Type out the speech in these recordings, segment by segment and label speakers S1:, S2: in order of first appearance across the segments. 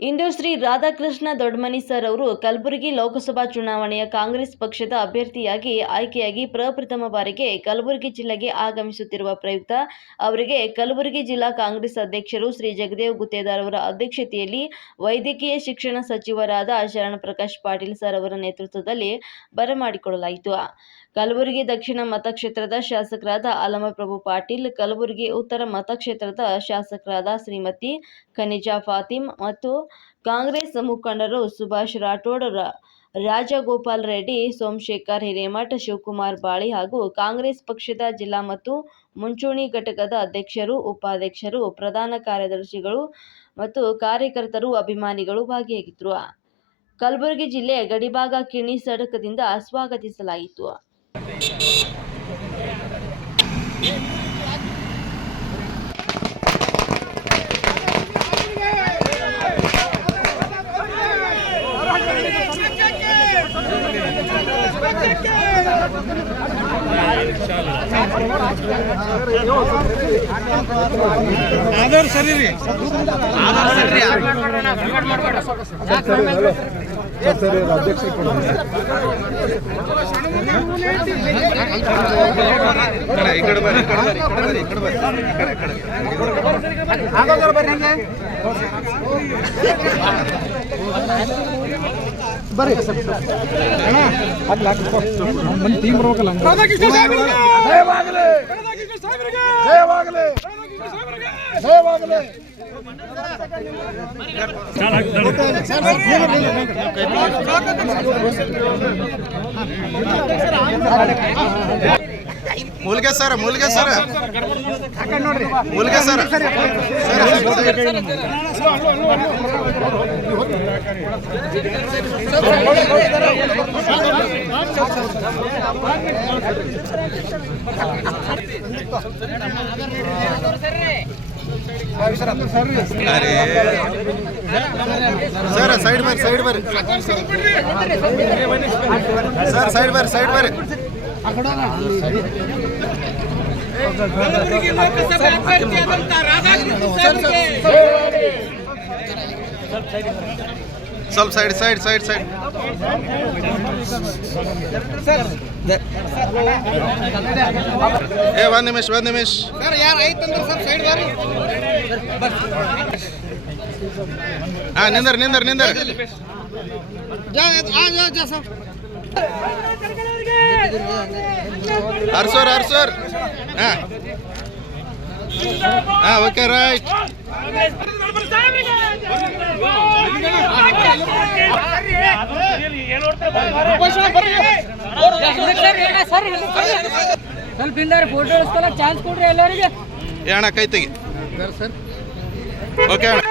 S1: ಇಂದು Shri Radhakrishna Doddamani sir ಅವರು ಕಲಬುರಗಿ ಲೋಕಸಭಾ ಚುನಾವಣೆಯ ಕಾಂಗ್ರೆಸ್ ಪಕ್ಷದ ಅಭ್ಯರ್ಥಿಯಾಗಿ ಆಯ್ಕೆಯಾಗಿ ಪ್ರಪ್ರಥಮ ಬಾರಿಗೆ ಕಲಬುರಗಿ ಜಿಲ್ಲೆಗೆ ಆಗಮಿಸುತ್ತಿರುವ ಪ್ರಯುಕ್ತ ಅವರಿಗೆ ಕಲಬುರಗಿ ಜಿಲ್ಲಾ ಕಾಂಗ್ರೆಸ್ ಅಧ್ಯಕ್ಷರು ಶ್ರೀ ಜಗದೇವ್ ಗುತ್ತೇದಾರ್ ಅವರ ಅಧ್ಯಕ್ಷತೆಯಲ್ಲಿ ವೈದ್ಯಕೀಯ ಶಿಕ್ಷಣ ಸಚಿವರಾದ ಶರಣಪ್ರಕಾಶ್ ಪಾಟೀಲ್ ಸರ್ ಅವರ ನೇತೃತ್ವದಲ್ಲಿ ಬರಮಾಡಿಕೊಳ್ಳಲಾಯಿತು ಕಲಬುರಗಿ ದಕ್ಷಿಣ ಮತಕ್ಷೇತ್ರದ ಶಾಸಕರಾದ ಅಲಮಪ್ರಭು ಪಾಟೀಲ್, ಕಲಬುರಗಿ ಉತ್ತರ ಮತಕ್ಷೇತ್ರದ ಶಾಸಕರಾದ ಶ್ರೀಮತಿ ಖನಿಜಾ ಫಾತಿಮ್ ಮತ್ತು ಕಾಂಗ್ರೆಸ್ ಮುಖಂಡರು ಸುಭಾಷ್ ರಾಠೋಡ್ ರಾಜಗೋಪಾಲ್ ರೆಡ್ಡಿ, ಸೋಮಶೇಖರ್ ಹಿರೇಮಠ, ಶಿವಕುಮಾರ್ ಬಾಳಿ ಹಾಗೂ ಕಾಂಗ್ರೆಸ್ ಪಕ್ಷದ ಜಿಲ್ಲಾ ಮತ್ತು ಮುಂಚೂಣಿ ಘಟಕದ ಅಧ್ಯಕ್ಷರು, ಉಪಾಧ್ಯಕ್ಷರು, ಪ್ರಧಾನ ಕಾರ್ಯದರ್ಶಿಗಳು ಮತ್ತು ಕಾರ್ಯಕರ್ತರು ಅಭಿಮಾನಿಗಳು ಭಾಗಿಯಾಗಿದ್ದರು ಕಲಬುರಗಿ ಜಿಲ್ಲೆ ಗಡಿಭಾಗ ಕಿಣಿ ಸಡಕದಿಂದ ಸ್ವಾಗತಿಸಲಾಯಿತು. Yeah.
S2: ಆಧಾರ್ ಸರಿ ರೀ. ಆಧಾರ್ ಸರಿ ಬರ್ರಿ ಈ ಕಡೆ ಬರ್ರಿ. ಈ ಕಡೆ ಬರ್ರಿ ಈ ಕಡೆ ಬರ್ರಿ ಈ ಕಡೆ, ಈ ಕಡೆ. ಆಗೋದ್ರ ಬರ್ರಿ ಹಂಗೆ. ಬರ್ರಿ ಅಣ್ಣ ಅಲ್ಲಿ ಹಾಕಿಸ್ಕೊ ಮಂದಿ ಟೀಮ್ ಬರ್ಬೇಕಲ್ಲ ಜಯವಾಗಲಿ. ಜಯವಾಗಲಿ. ಜಯವಾಗಲಿ. ಮುಲ್ಗೆ ಸರ್ ಮುಲ್ಗೆ ಸರ್. ಮೂಲಿಗೆ ಸರ್. ಸರ್ ಸೈಡ್ ಬರ್ರಿ ಸೈಡ್ ಬರ್ರಿ. ಸರ್ ಸೈಡ್ ಬರ್ರಿ ಸೈಡ್ ಬರ್ರಿ. ಸ್ವಲ್ಪ ಸೈಡ್ ಸೈಡ್ ಸೈಡ್ ಸೈಡ್. ಏ ಒಂದ್ ನಿಮಿಷ ಒಂದ್ ನಿಮಿಷ.
S3: ಸರ್ ಯಾರು ಐತಂದ್ರೆ ಸರ್ ಸೈಡ್ ಬರ್ರಿ
S2: ಹಾ ನಿಂದರ್
S3: ಸರ್.
S2: ಅರ್ಸೋರ್ ಅರ್ಸೋರ್ ಹಾ. ಹಾ ಓಕೆ ರೈಟ್
S4: ಸ್ವಲ್ಪ ಹಿಂದಾರೆ ಫೋಟೋ ಇಳಿಸ್ಕೊಳಕ್ ಚಾನ್ಸ್ ಕೊಡ್ರಿ ಎಲ್ಲರಿಗೆ
S2: ಏ ಅಣ್ಣ ಕೈ ತೆಗಿ ಓಕೆ ಅಣ್ಣ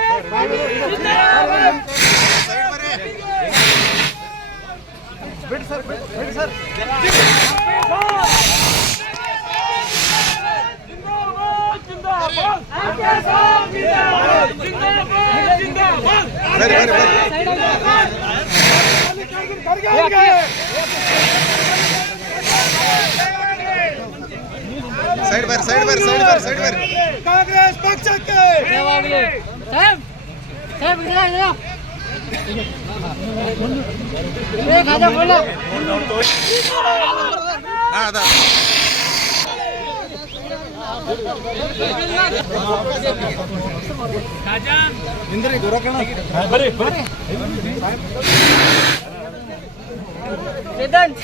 S2: ಬರ್ರಿ ಬರ್ರಿ ಬರ್ರಿ ಸೈಡ್ ಬರ್ರಿ ಸೈಡ್ ಬರ್ರಿ ಸೈಡ್ ಬರ್ರಿ ಸೈಡ್ ಬರ್ರಿ
S3: ಕಾಂಗ್ರೆಸ್ ಪಕ್ಷಕ್ಕೆ
S4: ಯಾವಾಗಲೂ ಸಾಹೇಬ್ ಸಾಹೇಬ್ ಇದ್ರ ಇದ್ರ ಏ ಖಾಜಾ ಬೋಲ
S2: ಹಾ ಅದ
S4: ವೇದಾಂತ್